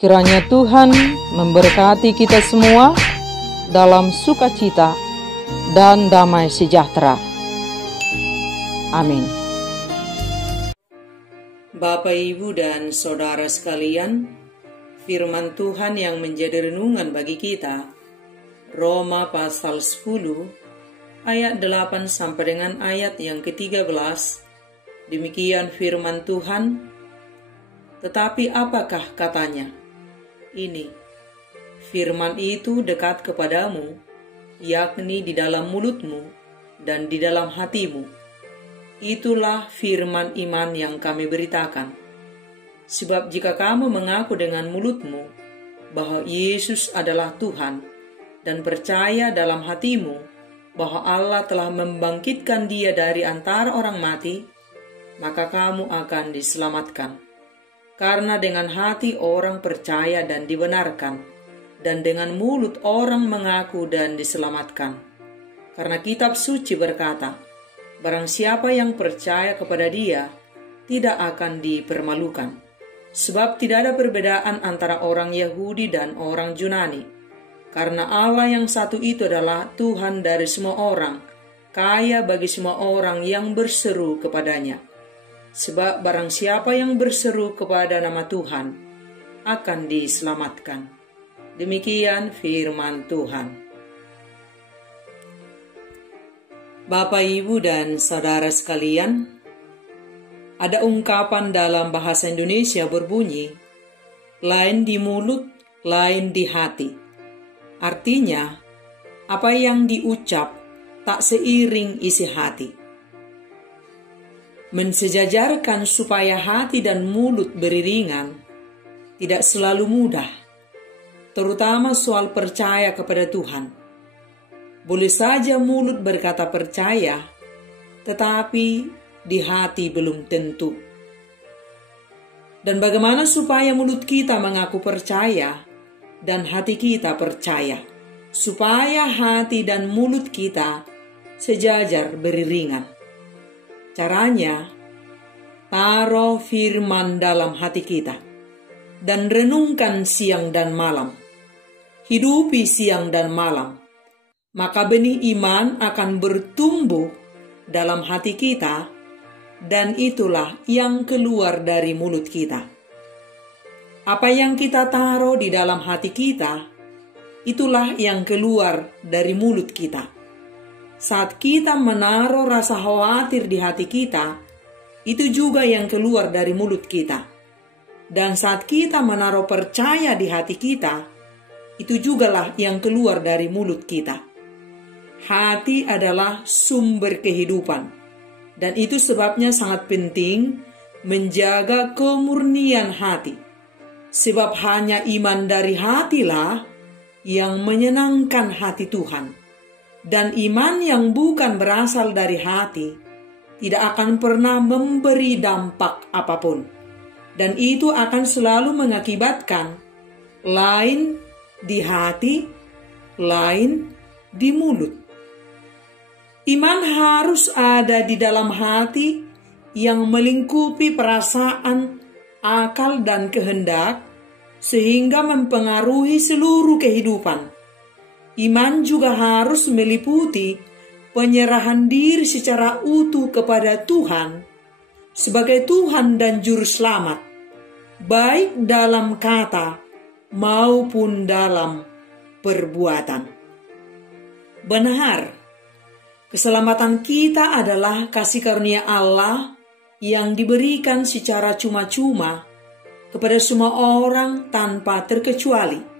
Kiranya Tuhan memberkati kita semua dalam sukacita dan damai sejahtera. Amin. Bapak, Ibu, dan Saudara sekalian, firman Tuhan yang menjadi renungan bagi kita, Roma pasal 10, ayat 8 sampai dengan ayat yang ke-13, demikian firman Tuhan. Tetapi apakah katanya? Ini, firman itu dekat kepadamu, yakni di dalam mulutmu dan di dalam hatimu. Itulah firman iman yang kami beritakan. Sebab jika kamu mengaku dengan mulutmu bahwa Yesus adalah Tuhan dan percaya dalam hatimu bahwa Allah telah membangkitkan Dia dari antara orang mati, maka kamu akan diselamatkan. Karena dengan hati orang percaya dan dibenarkan, dan dengan mulut orang mengaku dan diselamatkan. Karena kitab suci berkata, barang siapa yang percaya kepada Dia, tidak akan dipermalukan. Sebab tidak ada perbedaan antara orang Yahudi dan orang Yunani. Karena Allah yang satu itu adalah Tuhan dari semua orang, kaya bagi semua orang yang berseru kepadanya. Sebab barang siapa yang berseru kepada nama Tuhan akan diselamatkan. Demikian firman Tuhan. Bapak, Ibu, dan Saudara sekalian, ada ungkapan dalam bahasa Indonesia berbunyi, lain di mulut, lain di hati. Artinya, apa yang diucap tak seiring isi hati. Mensejajarkan supaya hati dan mulut beriringan tidak selalu mudah, terutama soal percaya kepada Tuhan. Boleh saja mulut berkata percaya, tetapi di hati belum tentu. Dan bagaimana supaya mulut kita mengaku percaya dan hati kita percaya, supaya hati dan mulut kita sejajar beriringan? Caranya, taruh firman dalam hati kita dan renungkan siang dan malam. Hidupi siang dan malam, maka benih iman akan bertumbuh dalam hati kita, dan itulah yang keluar dari mulut kita. Apa yang kita taruh di dalam hati kita, itulah yang keluar dari mulut kita. Saat kita menaruh rasa khawatir di hati kita, itu juga yang keluar dari mulut kita. Dan saat kita menaruh percaya di hati kita, itu jugalah yang keluar dari mulut kita. Hati adalah sumber kehidupan, dan itu sebabnya sangat penting menjaga kemurnian hati. Sebab hanya iman dari hatilah yang menyenangkan hati Tuhan. Dan iman yang bukan berasal dari hati tidak akan pernah memberi dampak apapun. Dan itu akan selalu mengakibatkan lain di hati, lain di mulut. Iman harus ada di dalam hati yang melingkupi perasaan, akal, dan kehendak sehingga mempengaruhi seluruh kehidupan. Iman juga harus meliputi penyerahan diri secara utuh kepada Tuhan sebagai Tuhan dan Juru Selamat, baik dalam kata maupun dalam perbuatan. Benar, keselamatan kita adalah kasih karunia Allah yang diberikan secara cuma-cuma kepada semua orang tanpa terkecuali.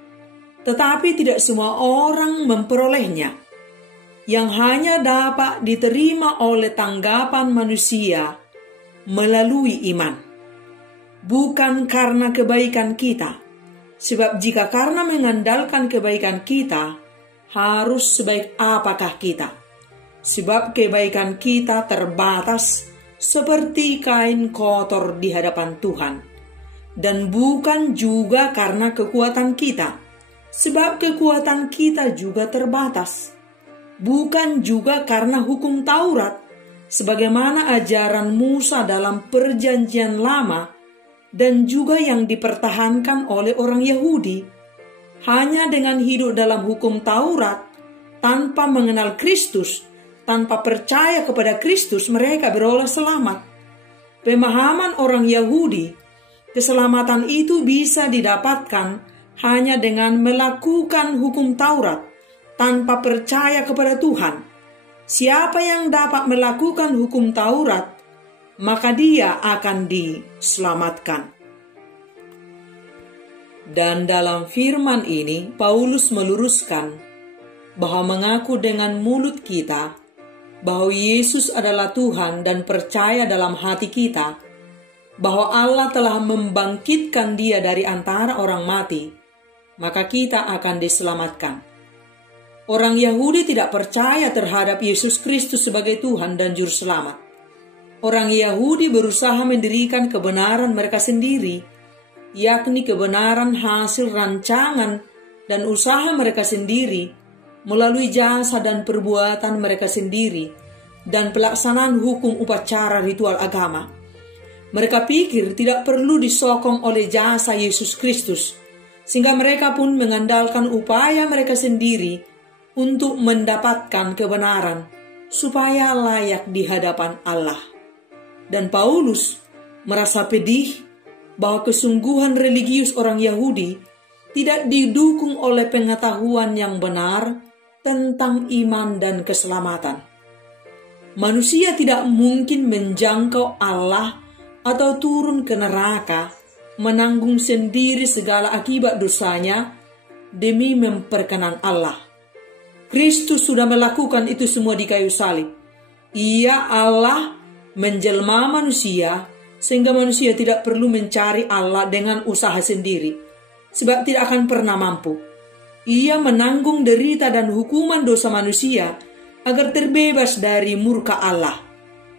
Tetapi tidak semua orang memperolehnya, yang hanya dapat diterima oleh tanggapan manusia melalui iman. Bukan karena kebaikan kita, sebab jika karena mengandalkan kebaikan kita, harus sebaik apakah kita? Sebab kebaikan kita terbatas seperti kain kotor di hadapan Tuhan. Dan bukan juga karena kekuatan kita, sebab kekuatan kita juga terbatas. Bukan juga karena hukum Taurat, sebagaimana ajaran Musa dalam perjanjian lama, dan juga yang dipertahankan oleh orang Yahudi. Hanya dengan hidup dalam hukum Taurat, tanpa mengenal Kristus, tanpa percaya kepada Kristus, mereka beroleh selamat. Pemahaman orang Yahudi, keselamatan itu bisa didapatkan hanya dengan melakukan hukum Taurat, tanpa percaya kepada Tuhan. Siapa yang dapat melakukan hukum Taurat, maka dia akan diselamatkan. Dan dalam firman ini, Paulus meluruskan bahwa mengaku dengan mulut kita bahwa Yesus adalah Tuhan dan percaya dalam hati kita bahwa Allah telah membangkitkan dia dari antara orang mati, maka kita akan diselamatkan. Orang Yahudi tidak percaya terhadap Yesus Kristus sebagai Tuhan dan Juru Selamat. Orang Yahudi berusaha mendirikan kebenaran mereka sendiri, yakni kebenaran hasil rancangan dan usaha mereka sendiri, melalui jasa dan perbuatan mereka sendiri, dan pelaksanaan hukum upacara ritual agama. Mereka pikir tidak perlu disokong oleh jasa Yesus Kristus, sehingga mereka pun mengandalkan upaya mereka sendiri untuk mendapatkan kebenaran, supaya layak di hadapan Allah. Dan Paulus merasa pedih bahwa kesungguhan religius orang Yahudi tidak didukung oleh pengetahuan yang benar tentang iman dan keselamatan. Manusia tidak mungkin menjangkau Allah atau turun ke neraka, menanggung sendiri segala akibat dosanya demi memperkenan Allah. Kristus sudah melakukan itu semua di kayu salib. Ia Allah menjelma manusia, sehingga manusia tidak perlu mencari Allah dengan usaha sendiri, sebab tidak akan pernah mampu. Ia menanggung derita dan hukuman dosa manusia agar terbebas dari murka Allah.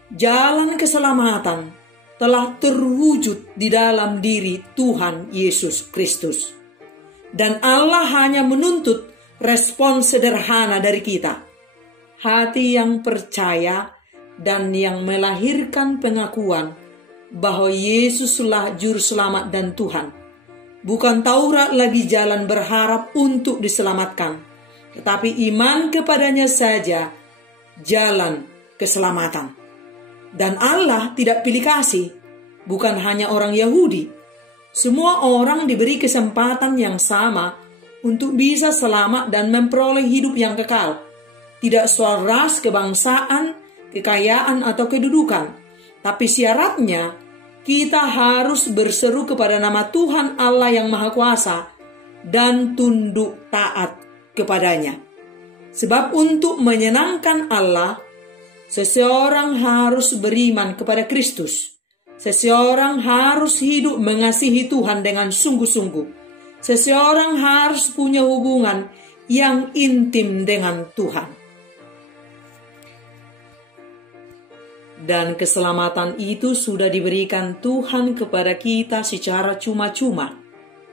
Jalan keselamatan telah terwujud di dalam diri Tuhan Yesus Kristus. Dan Allah hanya menuntut respon sederhana dari kita, hati yang percaya dan yang melahirkan pengakuan bahwa Yesuslah Juru Selamat dan Tuhan. Bukan Taurat lagi jalan berharap untuk diselamatkan, tetapi iman kepadanya saja jalan keselamatan. Dan Allah tidak pilih kasih, bukan hanya orang Yahudi. Semua orang diberi kesempatan yang sama untuk bisa selamat dan memperoleh hidup yang kekal. Tidak soal ras, kebangsaan, kekayaan, atau kedudukan. Tapi syaratnya, kita harus berseru kepada nama Tuhan Allah yang Maha Kuasa dan tunduk taat kepadanya. Sebab untuk menyenangkan Allah, seseorang harus beriman kepada Kristus. Seseorang harus hidup mengasihi Tuhan dengan sungguh-sungguh. Seseorang harus punya hubungan yang intim dengan Tuhan. Dan keselamatan itu sudah diberikan Tuhan kepada kita secara cuma-cuma,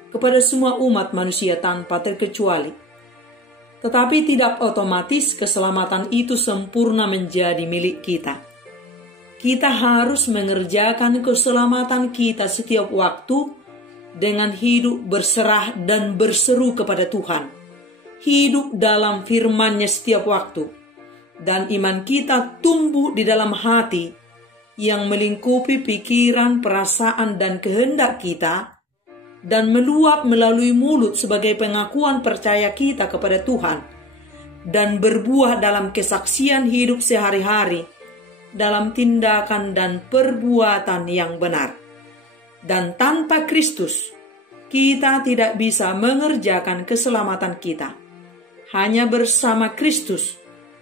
kepada semua umat manusia tanpa terkecuali. Tetapi tidak otomatis keselamatan itu sempurna menjadi milik kita. Kita harus mengerjakan keselamatan kita setiap waktu dengan hidup berserah dan berseru kepada Tuhan. Hidup dalam firman-Nya setiap waktu. Dan iman kita tumbuh di dalam hati yang melingkupi pikiran, perasaan, dan kehendak kita, dan meluap melalui mulut sebagai pengakuan percaya kita kepada Tuhan, dan berbuah dalam kesaksian hidup sehari-hari, dalam tindakan dan perbuatan yang benar. Dan tanpa Kristus, kita tidak bisa mengerjakan keselamatan kita. Hanya bersama Kristus,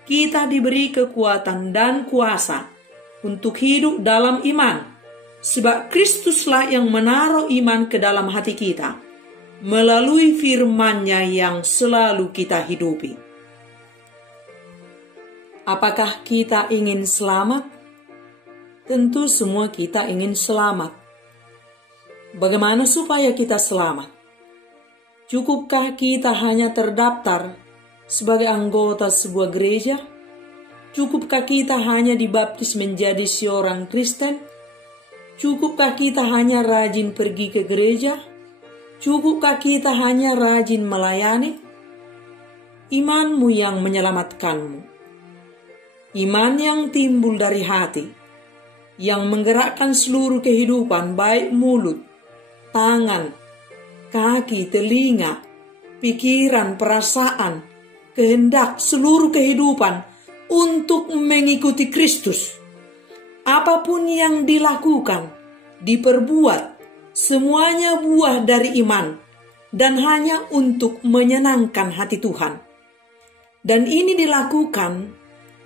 kita diberi kekuatan dan kuasa untuk hidup dalam iman. Sebab Kristuslah yang menaruh iman ke dalam hati kita, melalui firman-Nya yang selalu kita hidupi. Apakah kita ingin selamat? Tentu semua kita ingin selamat. Bagaimana supaya kita selamat? Cukupkah kita hanya terdaftar sebagai anggota sebuah gereja? Cukupkah kita hanya dibaptis menjadi seorang Kristen? Cukupkah kita hanya rajin pergi ke gereja? Cukupkah kita hanya rajin melayani? Imanmu yang menyelamatkanmu. Iman yang timbul dari hati, yang menggerakkan seluruh kehidupan, baik mulut, tangan, kaki, telinga, pikiran, perasaan, kehendak, seluruh kehidupan untuk mengikuti Kristus. Apapun yang dilakukan, diperbuat, semuanya buah dari iman dan hanya untuk menyenangkan hati Tuhan. Dan ini dilakukan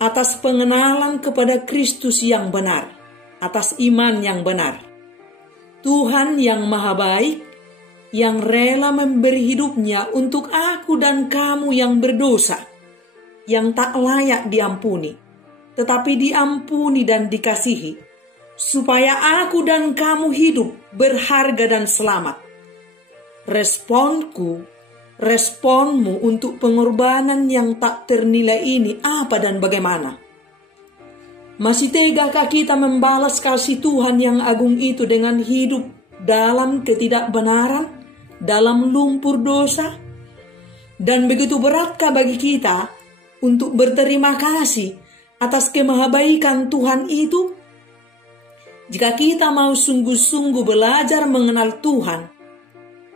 atas pengenalan kepada Kristus yang benar, atas iman yang benar. Tuhan yang maha baik, yang rela memberi hidupnya untuk aku dan kamu yang berdosa, yang tak layak diampuni, tetapi diampuni dan dikasihi, supaya aku dan kamu hidup berharga dan selamat. Responmu untuk pengorbanan yang tak ternilai ini apa dan bagaimana? Masih tegakah kita membalas kasih Tuhan yang agung itu dengan hidup dalam ketidakbenaran, dalam lumpur dosa? Dan begitu beratkah bagi kita untuk berterima kasih atas kemahabaikan Tuhan itu? Jika kita mau sungguh-sungguh belajar mengenal Tuhan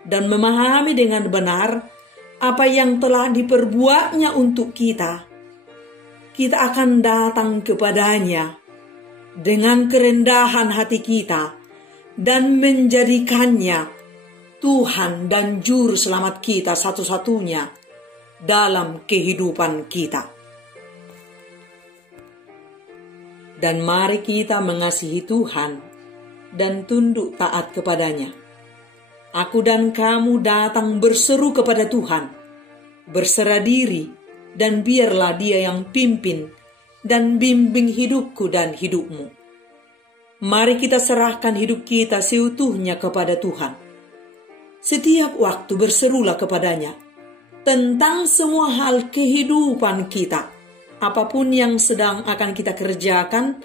dan memahami dengan benar apa yang telah diperbuatnya untuk kita, kita akan datang kepadanya dengan kerendahan hati kita dan menjadikannya Tuhan dan Juru Selamat kita satu-satunya dalam kehidupan kita. Dan mari kita mengasihi Tuhan dan tunduk taat kepadanya. Aku dan kamu datang berseru kepada Tuhan, berserah diri, dan biarlah Dia yang pimpin dan bimbing hidupku dan hidupmu. Mari kita serahkan hidup kita seutuhnya kepada Tuhan. Setiap waktu berserulah kepadanya tentang semua hal kehidupan kita, apapun yang sedang akan kita kerjakan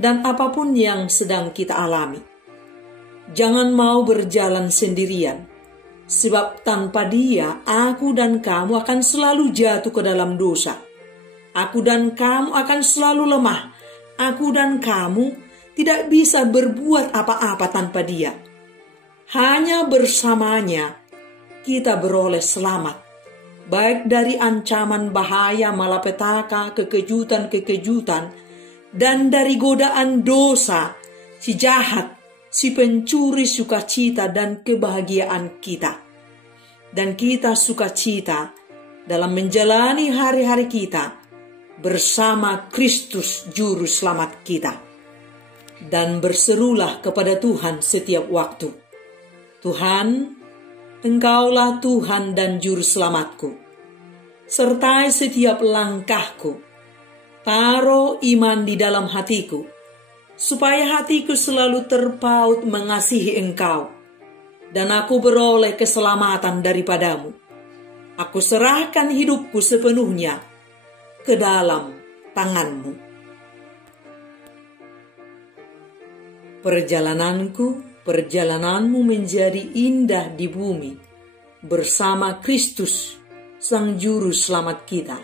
dan apapun yang sedang kita alami. Jangan mau berjalan sendirian, sebab tanpa Dia, aku dan kamu akan selalu jatuh ke dalam dosa. Aku dan kamu akan selalu lemah. Aku dan kamu tidak bisa berbuat apa-apa tanpa Dia. Hanya bersamanya kita beroleh selamat, baik dari ancaman bahaya malapetaka, kekejutan-kekejutan, dan dari godaan dosa, si jahat, si pencuri sukacita dan kebahagiaan kita. Dan kita sukacita dalam menjalani hari-hari kita bersama Kristus Juru Selamat kita. Dan berserulah kepada Tuhan setiap waktu, Tuhan, Engkaulah Tuhan dan Juru Selamatku. Sertai setiap langkahku. Taruh iman di dalam hatiku, supaya hatiku selalu terpaut mengasihi Engkau, dan aku beroleh keselamatan daripadamu. Aku serahkan hidupku sepenuhnya ke dalam tangan-Mu. Perjalananmu menjadi indah di bumi bersama Kristus, Sang Juru Selamat kita,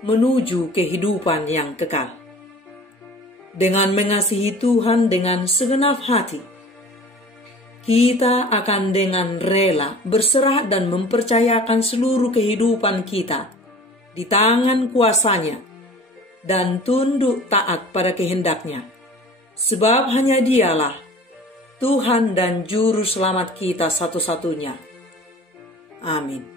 menuju kehidupan yang kekal. Dengan mengasihi Tuhan dengan segenap hati, kita akan dengan rela berserah dan mempercayakan seluruh kehidupan kita di tangan kuasa-Nya dan tunduk taat pada kehendak-Nya, sebab hanya Dialah Tuhan dan Juru Selamat kita satu-satunya. Amin.